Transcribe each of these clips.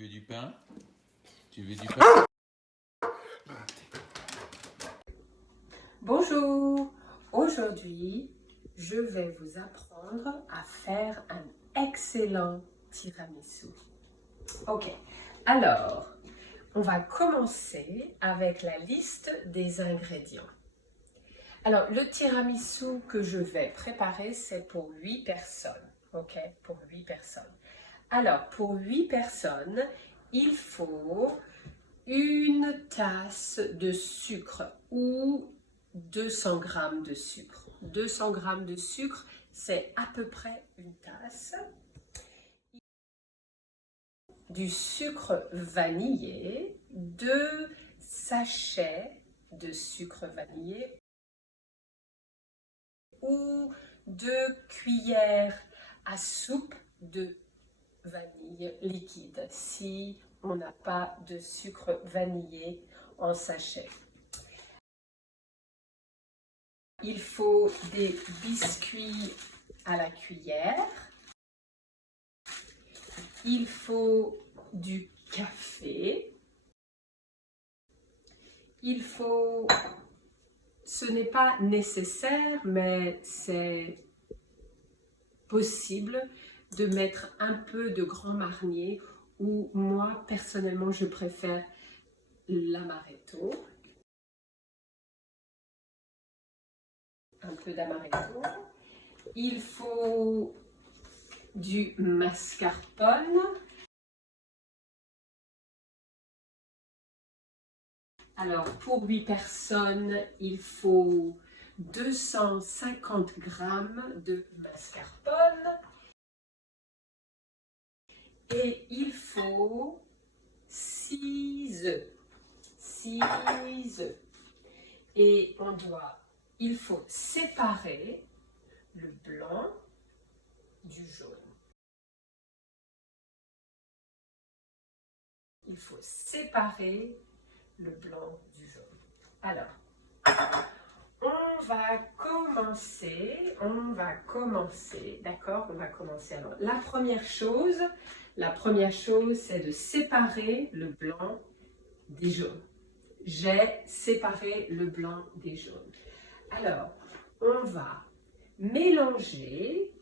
veux du pain? Tu veux du pain? Bonjour, aujourd'hui je vais vous apprendre à faire un excellent tiramisu. Ok, alors on va commencer avec la liste des ingrédients. Alors le tiramisu que je vais préparer c'est pour 8 personnes, ok, pour 8 personnes. Alors pour 8 personnes, il faut une tasse de sucre ou 200 g de sucre. 200 g de sucre, c'est à peu près une tasse. Du sucre vanillé, 2 sachets de sucre vanillé ou 2 cuillères à soupe de vanille liquide si on n'a pas de sucre vanillé en sachet. Il faut des biscuits à la cuillère. Il faut du café. Il faut, ce n'est pas nécessaire, mais c'est possible de mettre un peu de grand marnier ou moi, personnellement, je préfère l'amaretto. Un peu d'amaretto. Il faut du mascarpone. Alors, pour 8 personnes, il faut 250 g de mascarpone. Et il faut 6 œufs. 6 œufs. Et il faut séparer le blanc du jaune. Il faut séparer le blanc du jaune. Alors, on va commencer, d'accord? On va commencer. Alors, la première chose, c'est de séparer le blanc des jaunes. J'ai séparé le blanc des jaunes. Alors, on va mélanger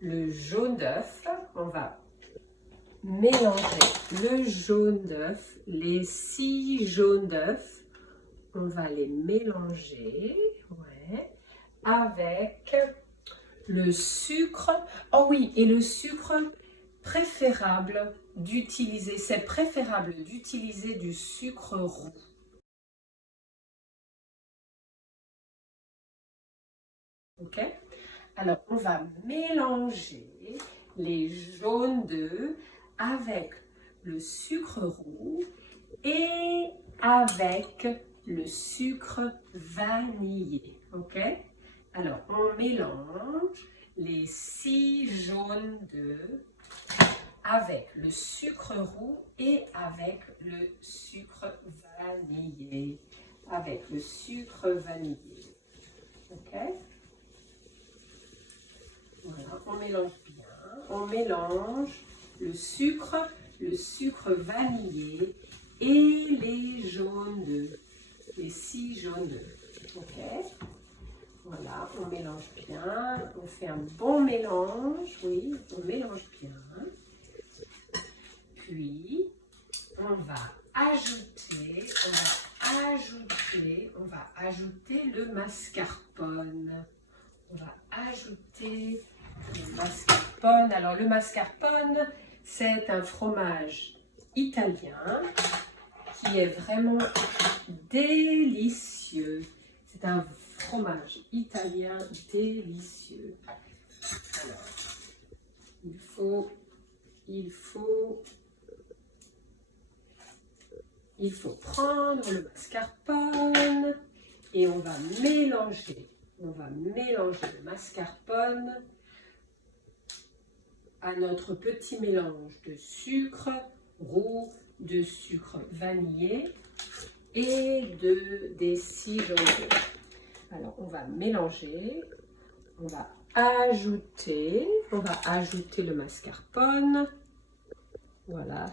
le jaune d'œuf. On va mélanger le jaune d'œuf, les 6 jaunes d'œuf. On va les mélanger, ouais, avec le sucre. Oh oui, et le sucre préférable d'utiliser, c'est préférable d'utiliser du sucre roux. Ok? Alors, on va mélanger les jaunes d'œufs avec le sucre roux et avec le sucre vanillé. Ok? Alors, on mélange les 6 jaunes d'œufs avec le sucre roux et avec le sucre vanillé. Avec le sucre vanillé. Ok? Voilà, on mélange bien. On mélange le sucre vanillé et les jaunes d'œufs, les 6 jaunes d'œufs. Ok? Voilà, on mélange bien. On fait un bon mélange. Oui, on mélange bien. Puis, on va ajouter le mascarpone. On va ajouter le mascarpone. Alors, le mascarpone, c'est un fromage italien qui est vraiment délicieux. C'est un fromage italien délicieux. Alors, il faut prendre le mascarpone et on va mélanger le mascarpone à notre petit mélange de sucre roux, de sucre vanillé et des 6 jaunes d'œufs. Alors, on va mélanger on va ajouter le mascarpone. Voilà,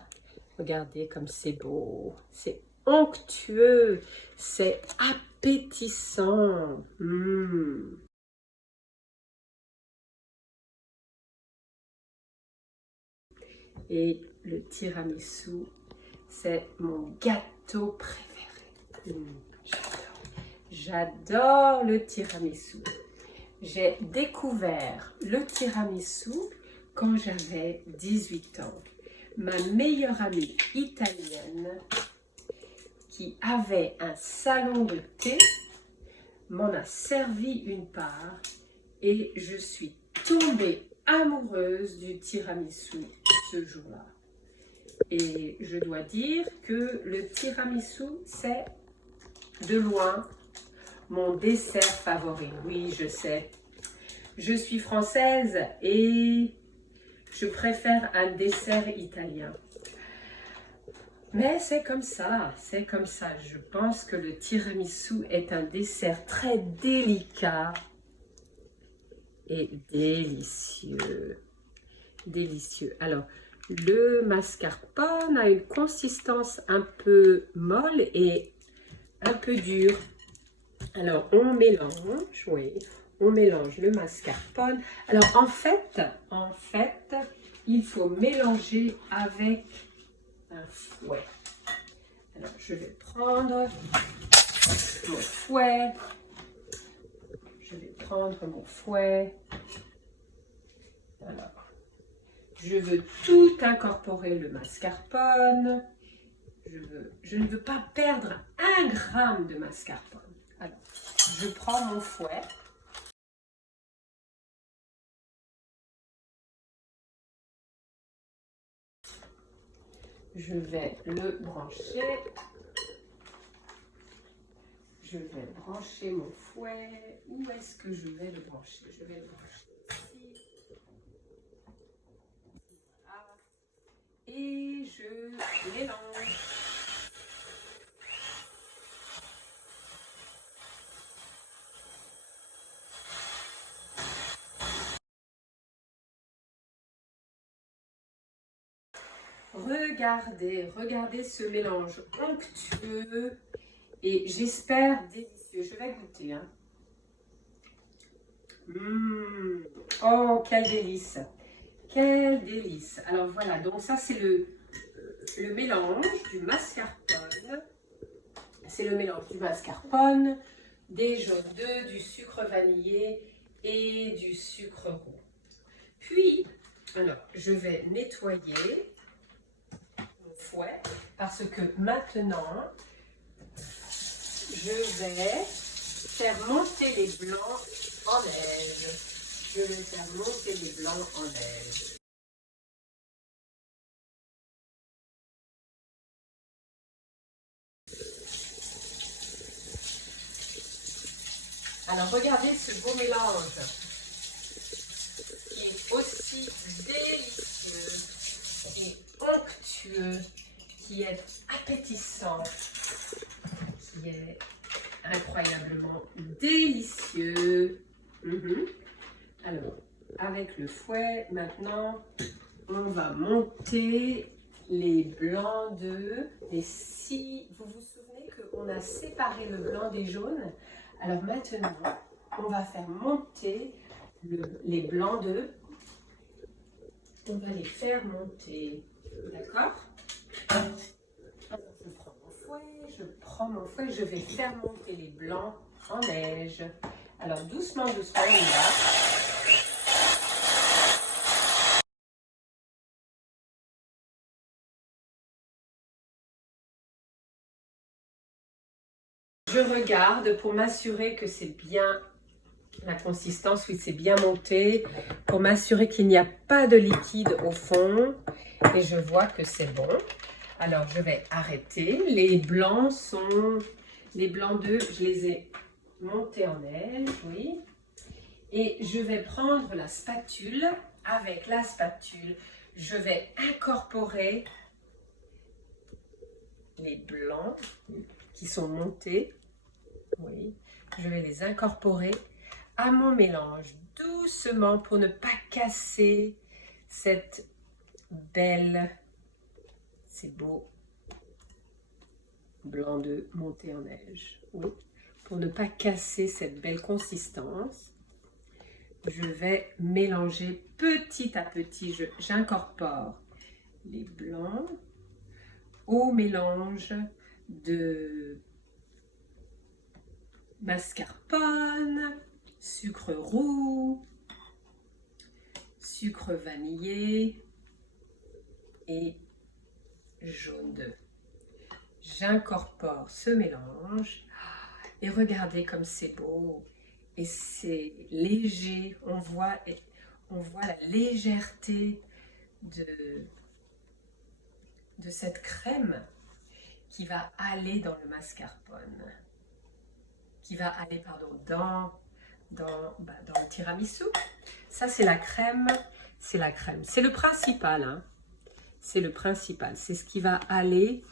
regardez comme c'est beau, c'est onctueux, c'est appétissant. Et le tiramisu, c'est mon gâteau préféré. J'adore le tiramisu. J'ai découvert le tiramisu quand j'avais 18 ans. Ma meilleure amie italienne qui avait un salon de thé m'en a servi une part et je suis tombée amoureuse du tiramisu ce jour-là. Et je dois dire que le tiramisu, c'est de loin mon dessert favori. Oui, je sais. Je suis française et je préfère un dessert italien. Mais c'est comme ça, c'est comme ça. Je pense que le tiramisu est un dessert très délicat et délicieux. Délicieux. Alors, le mascarpone a une consistance un peu molle et un peu dure. Alors, on mélange, oui, on mélange le mascarpone. Alors, en fait, il faut mélanger avec un fouet. Alors, je vais prendre mon fouet. Je vais prendre mon fouet. Alors, je veux tout incorporer le mascarpone. Je ne veux pas perdre 1 gramme de mascarpone. Alors, je prends mon fouet. Je vais le brancher. Je vais brancher mon fouet. Où est-ce que je vais le brancher? Je vais le brancher ici. Voilà. Et je mélange. Regardez ce mélange onctueux et j'espère délicieux. Je vais goûter. Hein. Oh, quel délice! Quel délice! Alors voilà, donc ça c'est le mélange du mascarpone. C'est le mélange du mascarpone, des jaunes d'œufs, du sucre vanillé et du sucre roux. Puis, alors, je vais nettoyer fouet parce que maintenant je vais faire monter les blancs en neige. Je vais faire monter les blancs en neige. Alors regardez ce beau mélange qui est aussi délicieux et onctueux, qui est appétissant, qui est incroyablement délicieux. Alors, avec le fouet, maintenant, on va monter les blancs d'œufs. Et si vous vous souvenez qu'on a séparé le blanc des jaunes, alors maintenant, on va faire monter les blancs d'œufs. On va les faire monter. D'accord? Je prends mon fouet, je vais faire monter les blancs en neige. Alors doucement, doucement, on y va. Je regarde pour m'assurer que c'est bien la consistance, oui, c'est bien monté, pour m'assurer qu'il n'y a pas de liquide au fond. Et je vois que c'est bon. Alors, je vais arrêter. Les blancs d'œufs, je les ai montés en neige, oui. Et je vais prendre la spatule. Avec la spatule, je vais incorporer les blancs qui sont montés. Oui, je vais les incorporer à mon mélange doucement pour ne pas casser cette belle, c'est beau, blanc de montée en neige. Oui, pour ne pas casser cette belle consistance, je vais mélanger petit à petit. J'incorpore les blancs au mélange de mascarpone, sucre roux, sucre vanillé et jaune d'œuf. J'incorpore ce mélange et regardez comme c'est beau et c'est léger. On voit la légèreté de cette crème qui va aller dans le mascarpone, qui va aller dans le tiramisu. Ça c'est la crème, c'est le principal, hein. C'est le principal, c'est ce qui va aller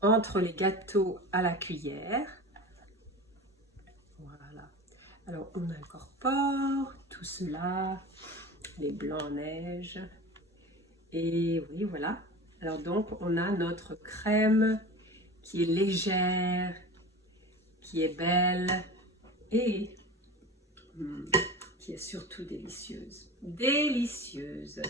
entre les gâteaux à la cuillère. Voilà. Alors on incorpore tout cela, les blancs en neige. Et oui, voilà. Alors donc on a notre crème qui est légère, qui est belle et qui est surtout délicieuse. Délicieuse.